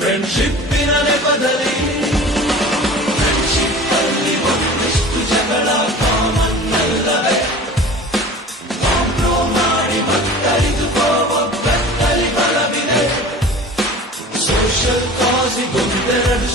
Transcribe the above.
ಫ್ರೆಂಡ್ಶಿಪ್ಪಿನ ನೆಪದಲ್ಲಿ ಫ್ರೆಂಡ್ಶಿಪ್ ಅಲ್ಲಿ ಒಂದಿಷ್ಟು ಜಗಳ ಕಾಮನ್ ಅಲ್ಲವೇ ಕಾಂಪ್ರೋ ಮಾಡಿ ಮತ್ತರಿದುಕೋ ಒಬ್ಬತ್ತಲ್ಲಿ ಬಲವಿದೆ ಸೋಷಿಯಲ್ ಕಾಸಿಗೊಂದೆರಡು